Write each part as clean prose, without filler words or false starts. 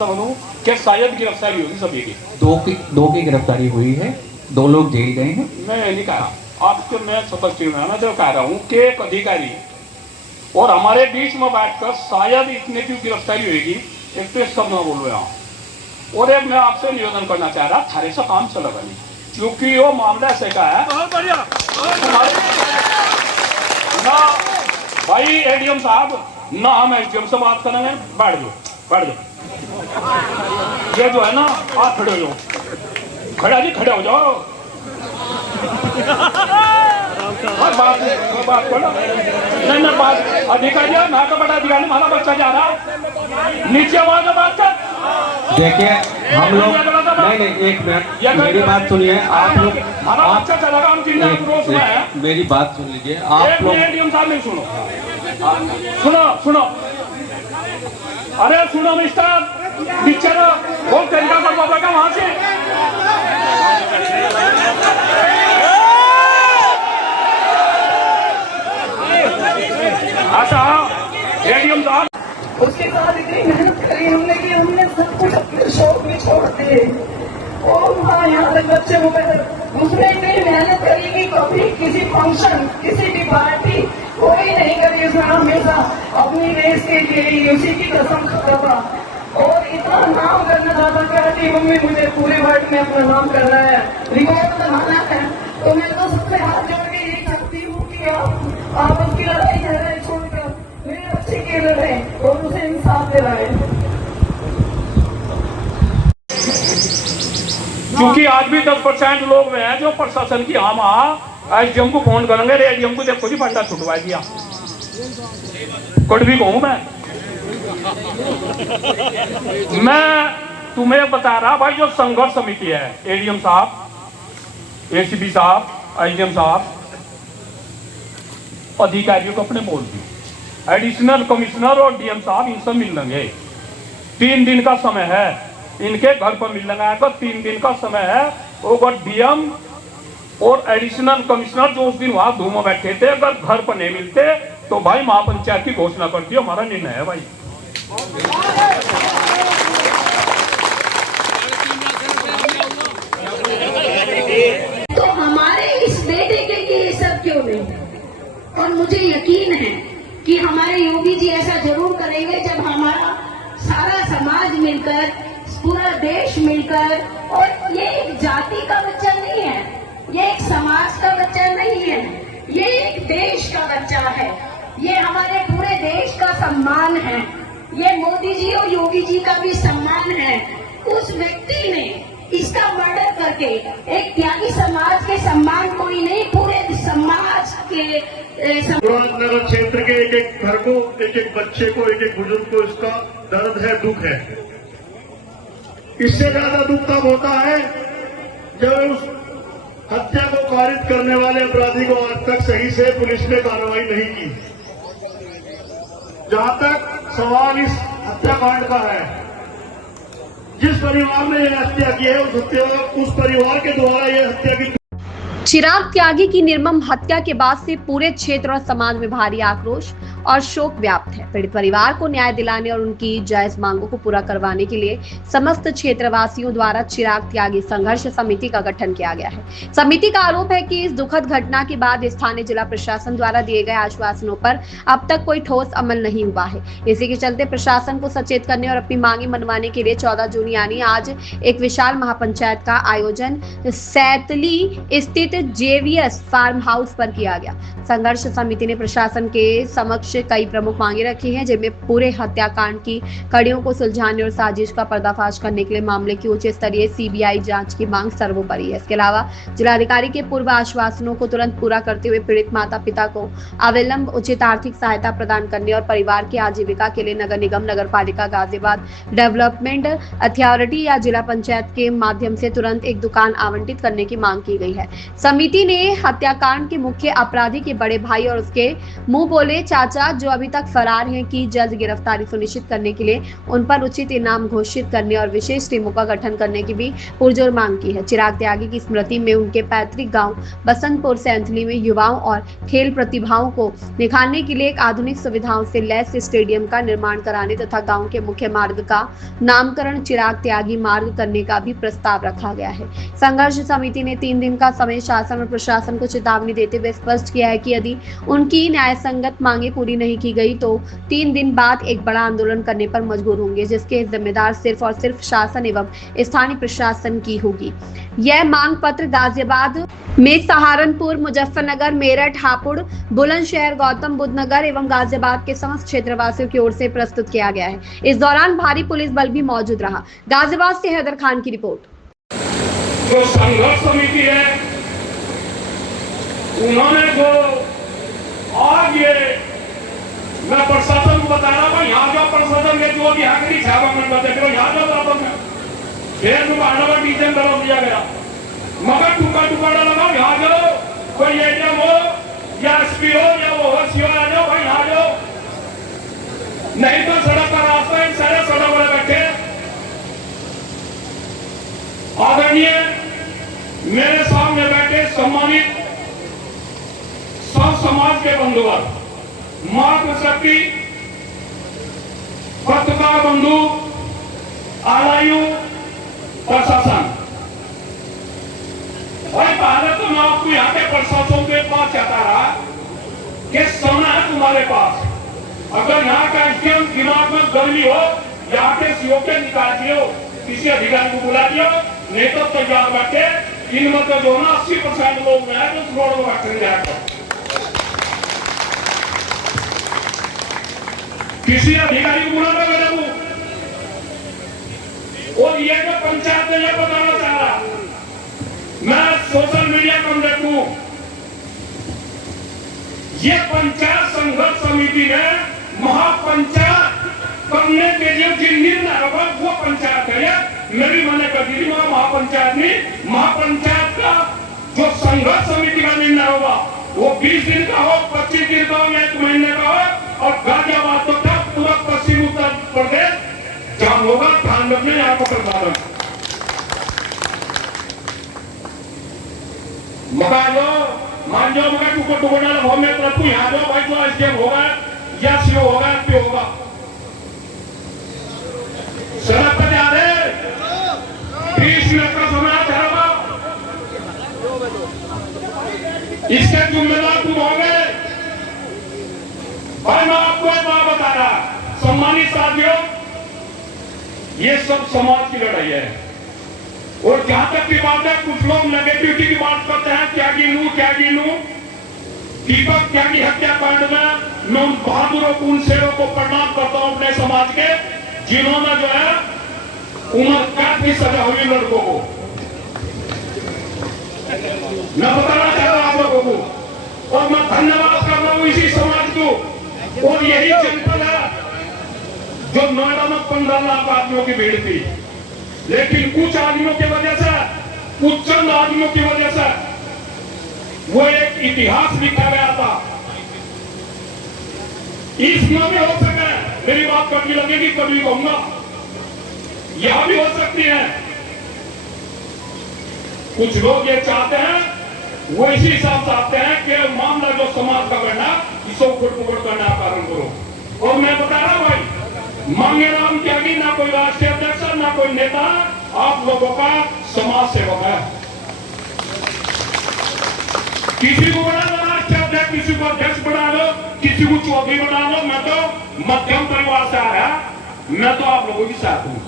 क्या शायद गिरफ्तारी होगी सभी की। दो की गिरफ्तारी हुई है, 2 लोग जेल गए हैं। मैं नहीं कहा आपको, मैं स्पष्ट मैं जो कह रहा हूँ कि एक अधिकारी और हमारे बीच में बैठकर शायद इतने की गिरफ्तारी होगी, एक तो सब ना बोलो यहाँ। और एक मैं आपसे निवेदन करना चाह रहा, थारे से काम चलेगा नहीं, क्योंकि वो मामला ऐसे का है। बहुत बढ़िया ना भाई एडीएम साहब, ना हम एसडीएम से बात करेंगे, बैठ जाओ ये जो है ना, आप खड़े हो जाओ, खड़े हो जाओ। बात करो नहीं बात अधिकारी ना का बड़ा अधिकारी, हमारा बच्चा जा रहा नीचे आवाज बात कर। देखिए हम लोग नहीं एक मिनट मेरी बात सुनिए। आप लोग हमारा बच्चा चलेगा, हम जिंदा रोज में है। मेरी बात सुन लीजिए आप लोग। एडीएम साहब नहीं सुनो अरे सुनो मिस्टर नीचे बहुत तरीका कर बाबा का वहां से। अच्छा एडीएम साहब, उसके साथ इतनी मेहनत करी हमने कि हमने सब कुछ अपने शौक में छोड़ दिए और वहाँ यहाँ तक बच्चे को उसने इतनी मेहनत करी कि कभी किसी फंक्शन किसी भी पार्टी कोई नहीं करी। उसने हमेशा अपनी रेस के लिए उसी की कसम खाता था और इतना नाम करना चाहता था कि मम्मी मुझे पूरे वर्ल्ड में अपना नाम करना है, रिकॉर्ड बनाना है। तो मैं तो सबसे हाथ जोड़ के यही चाहती हूँ कि आप उसकी लड़ाई झगड़े छोड़कर मेरे बच्चे के लड़े और उसे इंसाफ दिलाए। क्योंकि आज भी 10% लोग में हैं जो प्रशासन की हम एसडीएम को फोन करेंगे, एडीएम को देखो जी फंडा छुटवा दिया, कुछ भी कहूं मैं तुम्हें बता रहा भाई, जो संघर्ष समिति है, एडीएम साहब, एसीपी साहब, एसडीएम साहब, अधिकारियों को अपने बोल दिए, एडिशनल कमिश्नर और डीएम साहब इनसे मिल लेंगे, 3 दिन का समय है, इनके घर पर मिल लेंगे। तो 3 दिन का समय है, वो डीएम और एडिशनल कमिश्नर जो उस दिन वहां धूम में बैठे थे, अगर घर पर नहीं मिलते तो भाई महापंचायत की घोषणा कर दियो, हमारा निर्णय है भाई। तो हमारे इस बेटे के लिए ये सब क्यों नहीं? और मुझे यकीन है कि हमारे योगी जी ऐसा जरूर करेंगे जब हमारा सारा समाज मिलकर, पूरा देश मिलकर, और ये एक जाति का बच्चा नहीं है, ये एक समाज का बच्चा नहीं है, ये एक देश का बच्चा है, ये हमारे पूरे देश का सम्मान है, ये मोदी जी और योगी जी का भी सम्मान है। उस व्यक्ति ने इसका मर्डर करके एक त्यागी समाज के सम्मान को ही नहीं, पूरे समाज के नगर क्षेत्र के एक घर को, एक बच्चे को, एक बुजुर्ग को इसका दर्द है, दुख है। इससे ज्यादा दुख तब होता है जब उस हत्या को कारित करने वाले अपराधी को आज तक सही से पुलिस ने कार्रवाई नहीं की। जहां तक सवाल इस हत्याकांड का है, जिस परिवार ने यह हत्या की है उस परिवार के द्वारा यह हत्या की। चिराग त्यागी की निर्मम हत्या के बाद से पूरे क्षेत्र और समाज में भारी आक्रोश और शोक व्याप्त है। पीड़ित परिवार को न्याय दिलाने और उनकी जायज मांगों को पूरा करवाने के लिए समस्त क्षेत्रवासियों द्वारा चिराग त्यागी संघर्ष समिति का गठन किया गया है। समिति का आरोप है कि इस दुखद घटना के बाद स्थानीय जिला प्रशासन द्वारा दिए गए आश्वासनों पर अब तक कोई ठोस अमल नहीं हुआ है। इसी के चलते प्रशासन को सचेत करने और अपनी मांगे मनवाने के लिए 14 जून यानी आज एक विशाल महापंचायत का आयोजन सैतली स्थित जेवीएस फार्म हाउस पर किया गया। संघर्ष समिति ने प्रशासन के समक्ष कई प्रमुख मांगे रखी हैं, जिनमें पूरे हत्याकांड की कड़ियों को सुलझाने और साजिश का पर्दाफाश करने के लिए मामले की उच्च स्तरीय सीबीआई जांच की मांग सर्वोपरि है। इसके अलावा जिलाधिकारी के पूर्व आश्वासनों को तुरंत पूरा करते हुए पीड़ित माता पिता को अविलंब उचित आर्थिक सहायता प्रदान करने और परिवार की आजीविका के लिए नगर निगम, नगर पालिका गाजियाबाद डेवलपमेंट अथॉरिटी या जिला पंचायत के माध्यम से तुरंत एक दुकान आवंटित करने की मांग की गई है। समिति ने हत्याकांड के मुख्य अपराधी के बड़े भाई और उसके मुंह बोले चाचा अपराध जो अभी तक फरार हैं की जल्द गिरफ्तारी सुनिश्चित करने के लिए उन पर उचित इनाम घोषित करने और विशेष टीमों का गठन करने की भी पुरजोर मांग की है। चिराग त्यागी की स्मृति में उनके पैतृक गांव बसंतपुर सैंथली में युवाओं और खेल प्रतिभाओं को निखारने के लिए एक आधुनिक सुविधाओं से लैस स्टेडियम का निर्माण कराने तथा गांव के मुख्य मार्ग का नामकरण चिराग त्यागी मार्ग करने का भी प्रस्ताव रखा गया है। संघर्ष समिति ने 3 दिन का समय शासन और प्रशासन को चेतावनी देते हुए स्पष्ट किया है कि यदि उनकी न्याय संगत मांगे पूरी नहीं की गई तो 3 दिन बाद एक बड़ा आंदोलन करने पर मजबूर होंगे, जिसके जिम्मेदार सिर्फ और सिर्फ शासन एवं स्थानीय प्रशासन की होगी। यह मांग पत्र गाजियाबाद में सहारनपुर, मुजफ्फरनगर, मेरठ, हापुड़, बुलंदशहर, गौतम बुद्ध नगर एवं गाजियाबाद के समस्त क्षेत्रवासियों की ओर से प्रस्तुत किया गया है। इस दौरान भारी पुलिस बल भी मौजूद रहा। गाजियाबाद से हैदर खान की रिपोर्ट। जो संघर्ष समिति है उन्होंने जो आज ये मैं प्रशासन को बता रहा हूँ, यहाँ जाओ प्रशासन के जो भी आखिरी छापा में बता करो, यहाँ जाओ वापस में फिर दुकानों डीजल दरों दिया गया मगर टुकड़ा लगाओ, यहाँ जाओ कोई एडम हो या एसपी हो या वो सीओ आ जाओ भाई, यहाँ जाओ, नहीं तो सड़क का रास्ता इन सारे सड़क वाले बैठे। आदरणीय मेरे सामने बैठे सम्मानित सब समाज के बंधुवर, मातृशक्ति, पत्रकार बंधु, आलायु, प्रशासन, और पहले तो मैं आपको यहाँ के प्रशासन के पास चाहता रहा कि समय है तुम्हारे पास, अगर यहाँ का एसडीएम दिमाग में गर्मी हो यहाँ के सीओ के निकाल दियो, किसी अधिकारी को बुला दियो, नहीं तो तैयार बैठे इनमें तो जो ना 80% लोग में है तो उस रोड में बैठे जाएगा। किसी अधिकारी को बुला दो मेरे को, और ये जो पंचायत में यह बताना चाह रहा, मैं सोशल मीडिया पर देखूं, ये पंचायत संघर्ष समिति में महापंचायत करने के लिए जिन निर्णय होगा वो पंचायत है। मेरी मैंने कर दी महापंचायत नहीं, महापंचायत का जो संघर्ष समिति का निर्णय होगा वो 20 दिन का हो, 25 दिन का हो या 1 महीने का हो, और गाजियाबाद तो क्या पूरा पश्चिम उत्तर प्रदेश जहां होगा ध्यान रखने यहाँ पर करवा मकानो मान जाओ मगर टुकड़ा भाव में तरफ यहाँ जाओ भाई, जो एसडीएम होगा या सीओ होगा एमपी होगा सड़क पर जा रहे 20 मिनट का समय ठहरा, इसके जिम्मेदार तुम होंगे भाई। मैं आपको एक बात बता रहा, सम्मानित साथियों, ये सब समाज की लड़ाई है, और जहां तक की बात है कुछ लोग नेगेटिविटी की बात करते हैं, त्यागी नू दीपक त्यागी हत्याकांड में मैं उन बहादुरों को, उन शेरों को प्रणाम करता हूं अपने समाज के, जिन्होंने जो है उम्र कैद की सजा हुई लड़कों को। मैं बताना चाह रहा हूं आप लोगों को, और मैं धन्यवाद कर रहा हूं इसी समाज को, और यही जनपद है जो नोएडा में 15 लाख आदमियों की भीड़ थी, लेकिन कुछ आदमियों की वजह से, कुछ चंद आदमियों की वजह से वो एक इतिहास लिखा गया था। इसमें भी हो सके, मेरी बात कभी लगेगी कभी कहूंगा, यह भी हो सकती है। कुछ लोग ये चाहते हैं, वो इसी हिसाब से आते हैं कि मामला जो समाज का करना इसको फुटफुट करना कारण करो। और मैं बता रहा हूं भाई, मांगेराम त्यागी ना कोई राष्ट्रीय अध्यक्ष ना कोई नेता, आप लोगों का समाज सेवक है। किसी को बना दो राष्ट्रीय अध्यक्ष, किसी को अध्यक्ष बना दो, किसी को चौधरी बना दो, मैं तो मध्यम परिवार से आया, मैं तो आप लोगों के साथ हूं,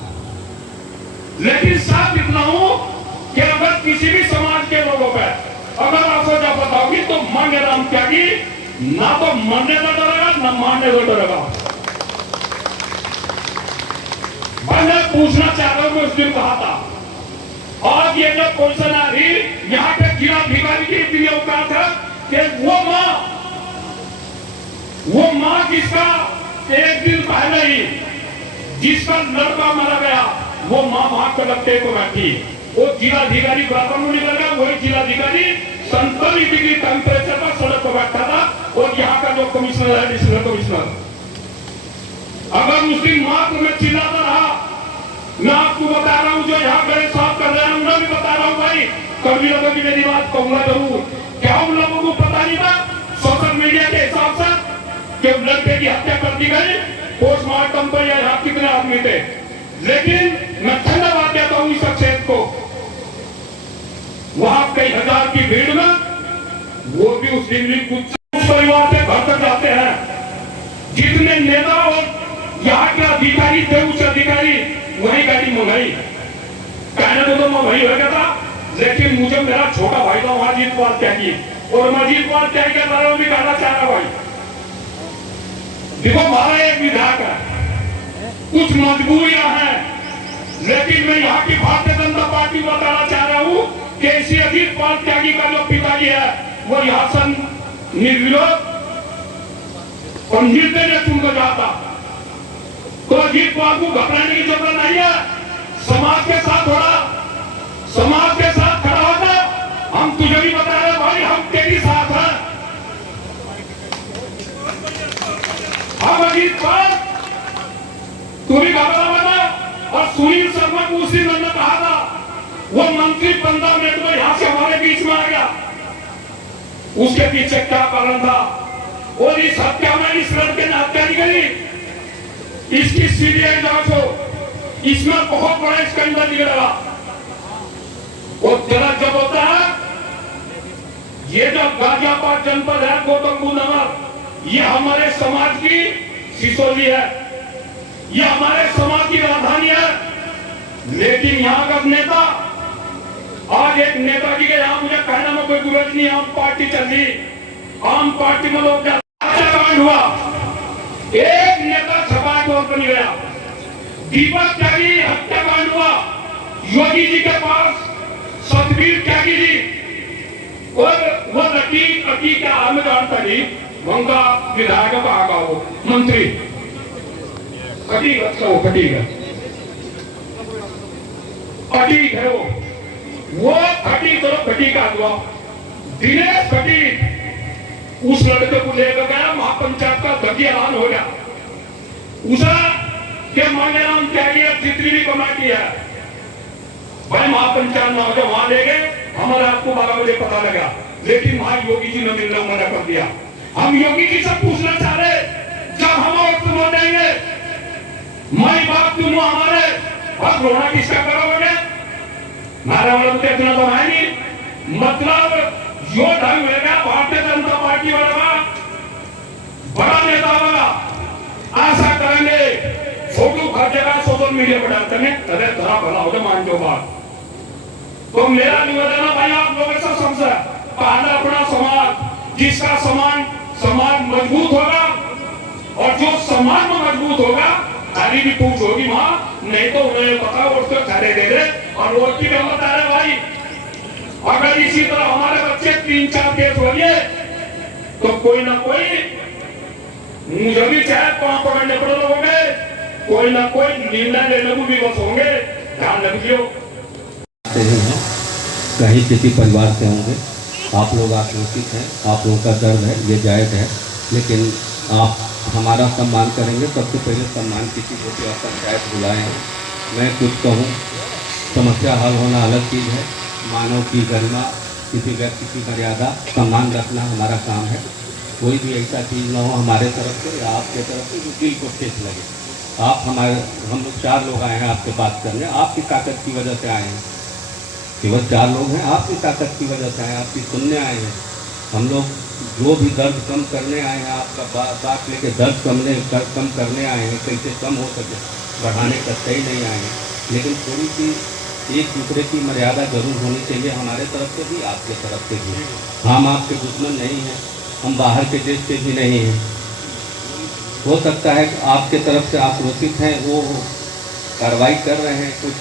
लेकिन साथ इतना हूं कि अगर किसी भी समाज के लोगों पर अगर आपको जब बताओगी तो मांगेराम त्यागी ना तो मरने का डरेगा ना मारने का डरेगा। मैं पूछना चाह रहा हूं, उस दिन कहा था, और ये जो क्वेश्चन आ रही यहाँ पे जिलाधिकारी की इतनी औकात है कि वो माँ जिसका 1 दिन पहले ही जिसका लड़का मारा गया, वो माँ वहां पे लगते को बैठी, वो जिलाधिकारी बराबर में निकल गया, वही जिलाधिकारी 47 डिग्री टेम्परेचर पर सड़क पर बैठा था, और यहाँ का जो कमिश्नर है, एडिशनल कमिश्नर, अगर मुस्लिम मात्र में चिल्लाता रहा, मैं आपको बता रहा हूँ, जो यहाँ गए साफ कर रहे हैं, उन्हें भी बता रहा हूँ भाई, कभी लोगों की मेरी बात कहूंगा जरूर। क्या उन लोगों को पता नहीं था सोशल मीडिया के हिसाब से कि लड़के की हत्या कर दी गई, पोस्टमार्टम पर यहाँ कितने आदमी थे? लेकिन मैं धन्यवाद देता हूँ इस शख्सियत को, वहां कई हजार की भीड़ में वो भी उस दिन उस परिवार के घर तक जाते हैं। जितने नेता और यहाँ के अधिकारी थे, उस अधिकारी वही गाड़ी मंगाई, कहने तो मैं वही हो गया था, लेकिन मुझे मेरा छोटा भाई था वहां अजीतपाल त्यागी, और मैं अजीतपाल त्यागी के बारे में भी कहना चाह रहा भाई, देखो हमारा एक विधायक है, कुछ मजबूरियां हैं, लेकिन मैं यहाँ की भारतीय जनता पार्टी को बताना चाह रहा हूँ कि इसी अजीतपाल त्यागी का जो पिताजी है वो यहाँ से निर्विरोध और निर्दय चुनकर जाता, तो अजीतपाल को घबराने की जरूरत नहीं है। समाज के साथ खड़ा होता, हम तुझे भी बता रहे भाई, हम तेरी साथ हैं, हम अजीतपाल, तू भी घबरा बना। और सुनील शर्मा को उसी दिन ने कहा था, वो मंत्री 15 मिनट में यहां से हमारे बीच में आ गया, उसके पीछे क्या कारण था? और इस हत्या में इस लड़के ने हत्या नहीं करी, इसकी सीबीआई जांच हो, इसमें बहुत बड़ा स्कैंडल निकलेगा। और जरा जब होता है, ये जो गाजियाबाद जनपद है, गौतम बुद्ध नगर, ये हमारे समाज की सिसोली है, ये हमारे समाज की राजधानी है, लेकिन यहाँ का नेता, आज एक नेताजी के यहाँ मुझे कहना में कोई गुरज नहीं, आम पार्टी चल रही, आम पार्टी में लोग हत्याकांड हुआ, एक नेता छपा तोड़ नहीं गया, दीपक त्यागी हत्याकांड हुआ, योगी जी के पास सतबीर त्यागी जी, और वो लटी का आम जानता नहीं, उनका विधायक कहा वो मंत्री फटीक है, वो फटीक का हुआ दिनेश फटीक उस लड़के को लेकर गया, महापंचायत का दगी ऐलान हो गया, उसे के मान्यनाम त्यागी जितनी भी कमेटी है भाई महापंचायत ना हो जाए, वहां ले गए, हमारे आपको 12 बजे पता लगा, लेकिन वहां योगी जी ने मिलना मना कर दिया। हम योगी जी से पूछना चाह रहे, जब हम और देंगे माई बाप तुम हमारे बस रोना किसका करोगे? नारा वाला तो इतना तो है नहीं, मतलब जो ढंग होगा भारतीय जनता पार्टी वाला बड़ा नेता वाला आशा करेंगे, फोटो खर्चेगा सोशल मीडिया पर डालते हैं, अरे धरा भला हो जाए मान जो बात। तो मेरा निवेदन है भाई, आप लोग ऐसा समझे, पहला अपना समाज, जिसका समाज मजबूत होगा, और जो समाज में मजबूत होगा, सारी भी पूछ होगी वहां, नहीं तो उन्हें पता उसको खड़े दे दे। और रोज की बात बता रहे भाई, अगर इसी तरह हमारे बच्चे 3-4 केस हो गए तो कोई ना कोई मुझे भी चाहे पांव पकड़ने पड़े होंगे, कोई ना कोई निर्णय लेने को भी बस होंगे, ध्यान रखियो। कहीं किसी परिवार से होंगे, आप लोग आक्रोशित हैं, आप लोगों का दर्द है, ये जायज है, लेकिन आप हमारा सम्मान करेंगे। सबसे पहले सम्मान किसी को भी आप पंचायत बुलाएं, मैं कुछ कहूँ, समस्या हल होना अलग चीज़ है, मानव की गरिमा, किसी व्यक्ति की मर्यादा, सम्मान रखना हमारा काम है। कोई भी ऐसा चीज़ ना हो हमारे तरफ से या आपके तरफ से जो दिल को ठेस लगे। हम लोग 4 लोग आए हैं आपसे बात करने, आपकी ताकत की वजह से आए हैं, केवल 4 लोग हैं, आपकी ताकत की वजह से आए, आपकी सुनने आए हैं। हम लोग जो भी दर्द कम करने आए हैं, आपका बात लेके दर्द कम करने आए हैं, कैसे कम हो सके बढ़ाने का सही नहीं आए हैं, लेकिन थोड़ी सी एक दूसरे की मर्यादा जरूर होनी चाहिए, हमारे तरफ से भी आपके तरफ से भी। हम आपके दुश्मन नहीं हैं, हम बाहर के देश से भी नहीं हैं। हो सकता है कि आपके तरफ से आक्रोशित हैं, वो कार्रवाई कर रहे हैं, कुछ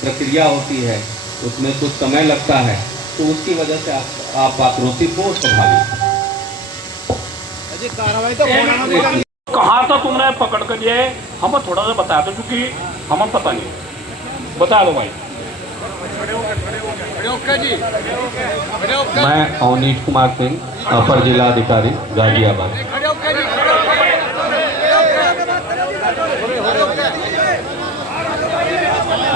प्रक्रिया होती है, उसमें कुछ समय लगता है, तो उसकी वजह से आप आक्रोशित हो, स्वाभाविक। कार्रवाई तो कहाँ तो तुमने पकड़ कर लिए, हमें थोड़ा सा बता दो, क्योंकि हमें पता नहीं, बता दो भाई। मैं अवनीश कुमार सिंह, अपर जिला अधिकारी गाजियाबाद।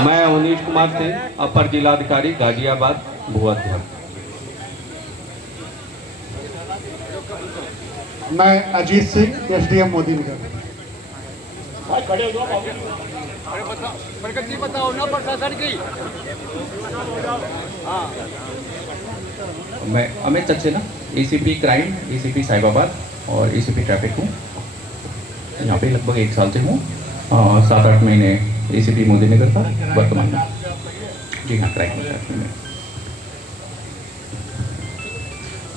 मैं अवनीश कुमार सिंह, अपर जिलाधिकारी गाजियाबाद भूअध्यक्ष। मैं अजीत सिंह, एसडीएम मोदी नगर। मैं Amit Saxena, ACP crime, ACP Cyberabad और एसीपी ट्रैफिक हूँ। यहाँ पे लगभग 1 साल से हूँ। 7-8 महीने एसीपी मोदी नगर था वर्तमान में। जी हाँ, क्राइम में।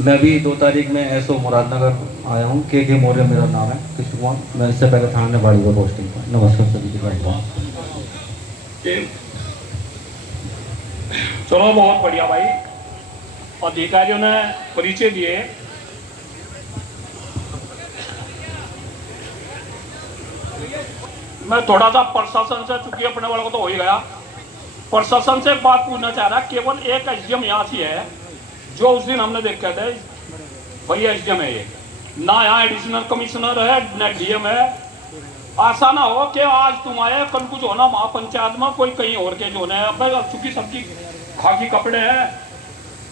मैं भी 2 तारीख में एसओ मुरादनगर आया हूँ। के मौर्य मेरा नाम है, कृष्ण कुमार। मैं इससे पहले थाने बाड़ी पर पोस्टिंग था। नमस्कार सभी को। चलो बहुत बढ़िया भाई, अधिकारियों ने परिचय दिए। मैं थोड़ा सा प्रशासन से, चूंकि अपने वालों को तो हो ही गया, प्रशासन से बात पूछना चाह रहा। केवल एक एसडीएम यहाँ से है जो उस दिन हमने देखा था, वही एसडीएम है ये। ना यहाँ एडिशनल कमिश्नर है, न डीएम है। ऐसा ना हो कि आज तुम आए, कल कुछ होना महापंचायत में, कोई कहीं और के जो है। चूंकि सबकी खाकी कपड़े हैं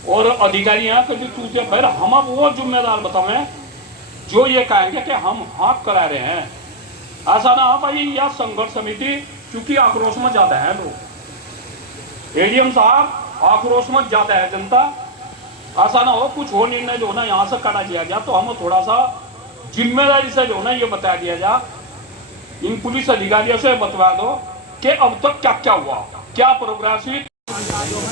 और अधिकारी हैं, कभी टूटे फिर हम अब वो जिम्मेदार बताएं जो ये कहेंगे कि हम हाथ करा रहे हैं। ऐसा ना हो भाई, यह संघर्ष समिति चूंकि आक्रोश में ज्यादा है लोग, एडीएम साहब आक्रोश में ज्यादा है जनता। ऐसा ना हो कुछ हो निर्णय जो ना यहाँ से करा दिया जाए, तो हम थोड़ा सा जिम्मेदारी से जो ना ये बता दिया जाए, इन पुलिस अधिकारियों से बतवा दो कि अब तक क्या क्या हुआ, क्या प्रोग्रेस हुई।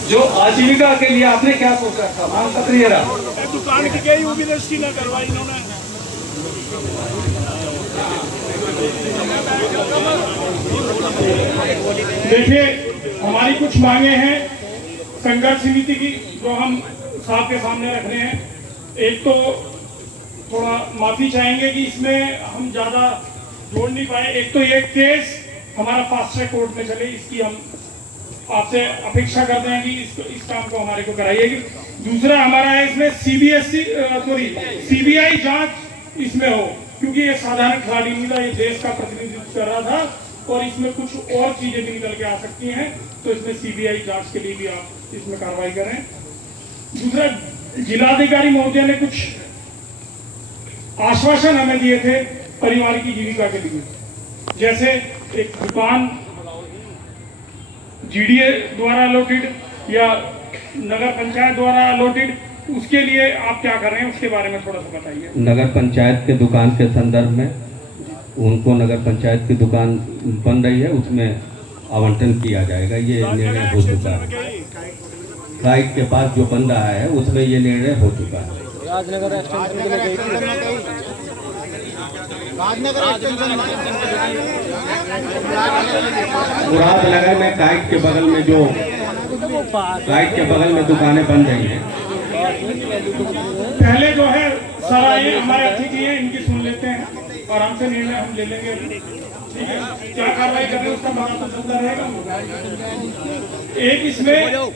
जो आजीविका के लिए आपने क्या सोचा था? मांग पत्र ये रहा। दुकान की गई वो भी रजिस्ट्री न करवाई इन्होंने। देखिए, हमारी कुछ मांगे हैं संघर्ष समिति की, जो हम साहब के सामने रख रहे हैं। एक तो थोड़ा माफी चाहेंगे कि इसमें हम ज्यादा जोड़ नहीं पाए। एक तो ये केस हमारा फास्ट ट्रैक कोर्ट में चले, इसकी हम आपसे अपेक्षा करते हैं कि इस काम को हमारे को कराइएगी। दूसरा हमारा है इसमें सीबीआई जांच इसमें हो, क्योंकि ये साधारण खिलाड़ी नहीं था, ये देश का प्रतिनिधित्व कर रहा था और इसमें कुछ और चीजें भी निकल के आ सकती हैं, तो इसमें सीबीआई जांच के लिए भी आप इसमें कार्रवाई करें। दूसरा, जिलाधिकारी महोदय ने कुछ आश्वासन हमें दिए थे परिवार की जीविका के लिए, जैसे एक दुकान जीडीए द्वारा अलॉटेड या नगर पंचायत द्वारा अलॉटेड, उसके लिए आप क्या कर रहे हैं, उसके बारे में थोड़ा सा बताइए। नगर पंचायत के दुकान के संदर्भ में उनको नगर पंचायत की दुकान बन रही है, उसमें आवंटन किया जाएगा, ये निर्णय हो चुका है। राइट के पास जो बन रहा है उसमें ये निर्णय हो चुका है। राजनगर मुरादनगर में काइट के बगल में दुकानें बन रही हैं। पहले जो है सारा ये हमारे अतिथि हैं, इनकी सुन लेते हैं और हमसे निर्णय हम ले लेंगे। ठीक है, क्या कार्रवाई कर रहे हैं उसका मामला तो चलता रहेगा। एक इसमें